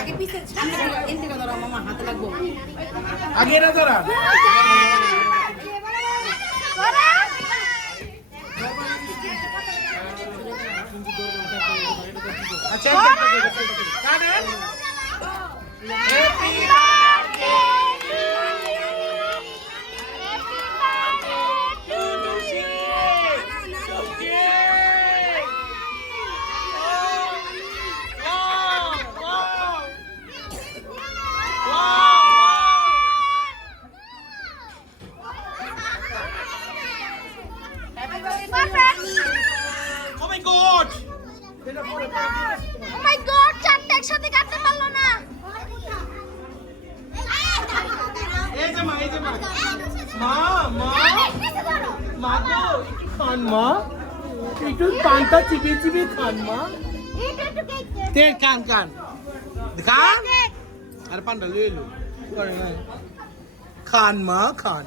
আগে পিছে এনতে ধরো মামা হাতে লাগবো আগে না ধরা আচ্ছা কানেন happy birthday Oh my god! Oh my god, চারটা একসাথে কাটতে পারলো না। এই যে মা মা মা গো খান মা একটু পান্তা চিপে চিপে খান মা তে কান খান আর পান্তা লয়ে লো করে না খান মা খান